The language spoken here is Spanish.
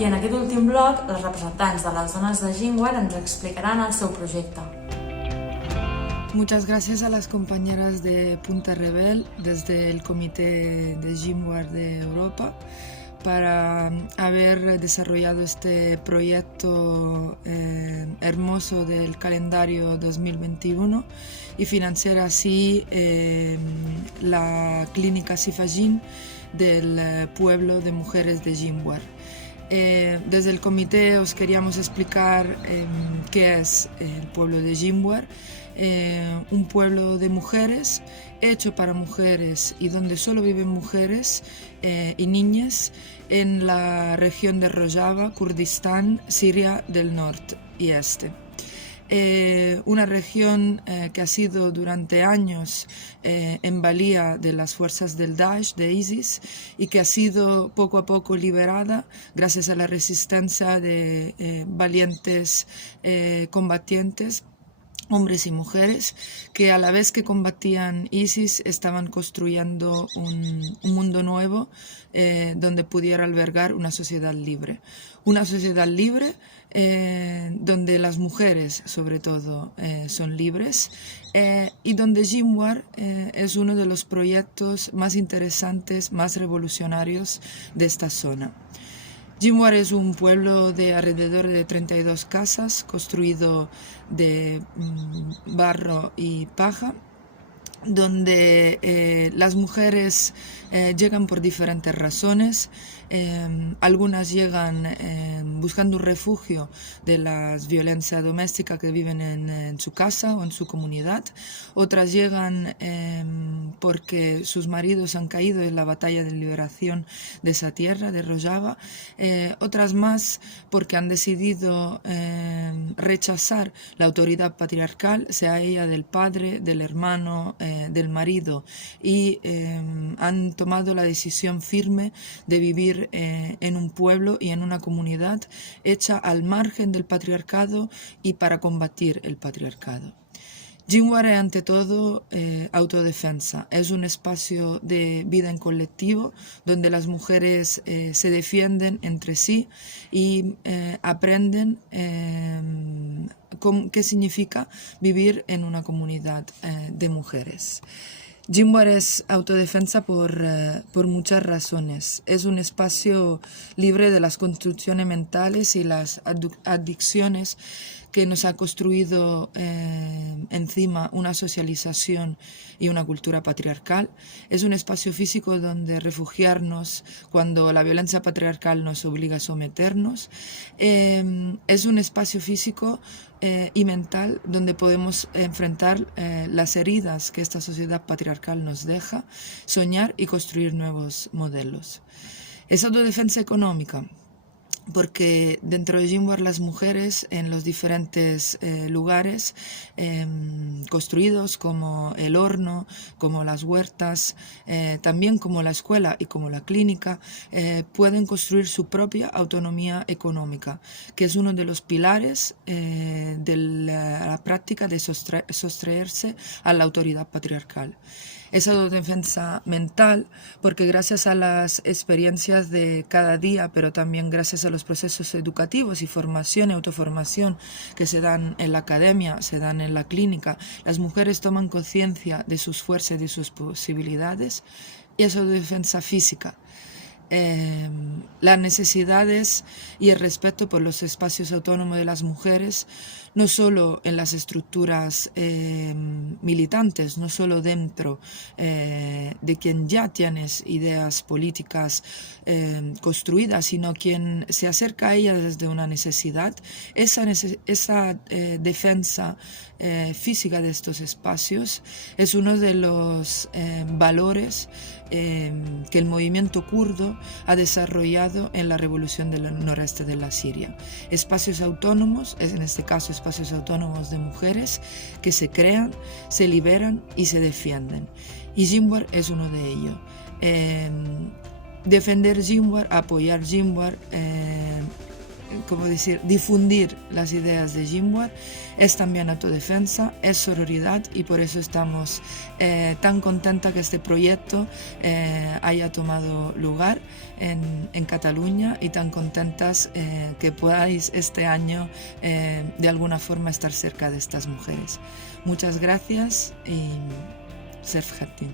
I en aquest últim bloc, les representants de les dones de Jinwar ens explicaran el seu projecte. Muchas gracias a las compañeras de Punta Rebel desde el Comité de Jinwar de Europa para haber desarrollado este proyecto hermoso del calendario 2021 y financiar así la clínica Sifajin del pueblo de mujeres de Jinwar. Desde el comité os queríamos explicar qué es el pueblo de Jinwar, un pueblo de mujeres hecho para mujeres y donde solo viven mujeres y niñas en la región de Rojava, Kurdistán, Siria del norte y este. Una región que ha sido durante años en valía de las fuerzas del Daesh, de ISIS, y que ha sido poco a poco liberada gracias a la resistencia de valientes combatientes, hombres y mujeres, que a la vez que combatían ISIS estaban construyendo un mundo nuevo donde pudiera albergar una sociedad libre. Una sociedad libre donde las mujeres, sobre todo, son libres y donde Jinwar es uno de los proyectos más interesantes, más revolucionarios de esta zona. Jinwar es un pueblo de alrededor de 32 casas, construido de barro y paja, donde las mujeres llegan por diferentes razones. Algunas llegan buscando un refugio de la violencia doméstica que viven en su casa o en su comunidad. Otras llegan porque sus maridos han caído en la batalla de liberación de esa tierra, de Rojava. Otras más porque han decidido rechazar la autoridad patriarcal, sea ella del padre, del hermano, del marido, y han tomado la decisión firme de vivir en un pueblo y en una comunidad hecha al margen del patriarcado y para combatir el patriarcado. Jinwar es ante todo autodefensa, es un espacio de vida en colectivo donde las mujeres se defienden entre sí y aprenden qué significa vivir en una comunidad de mujeres. Jinwar es autodefensa por muchas razones. Es un espacio libre de las construcciones mentales y las adicciones que nos ha construido encima una socialización y una cultura patriarcal. Es un espacio físico donde refugiarnos cuando la violencia patriarcal nos obliga a someternos. Es un espacio físico y mental donde podemos enfrentar las heridas que esta sociedad patriarcal nos deja, soñar y construir nuevos modelos. Es autodefensa económica, porque dentro de Jinwar las mujeres en los diferentes lugares construidos como el horno, como las huertas, también como la escuela y como la clínica, pueden construir su propia autonomía económica, que es uno de los pilares de la práctica de sostraerse a la autoridad patriarcal. Es autodefensa mental porque gracias a las experiencias de cada día, pero también gracias a los procesos educativos y formación y autoformación que se dan en la academia, se dan en la clínica, las mujeres toman conciencia de sus fuerzas y de sus posibilidades. Y es autodefensa física. Las necesidades y el respeto por los espacios autónomos de las mujeres, no solo en las estructuras militantes, no solo dentro de quien ya tienes ideas políticas construidas, sino quien se acerca a ella desde una necesidad. Esa defensa física de estos espacios es uno de los valores que el movimiento kurdo ha desarrollado en la revolución del noreste de la Siria. Espacios autónomos, en este caso espacios autónomos de mujeres, que se crean, se liberan y se defienden. Y Jinwar es uno de ellos. Defender Jinwar, apoyar Jinwar, como decir, difundir las ideas de Gimware, es también autodefensa, es sororidad, y por eso estamos tan contentas que este proyecto haya tomado lugar en Cataluña, y tan contentas que podáis este año de alguna forma estar cerca de estas mujeres. Muchas gracias y Serf Hatim.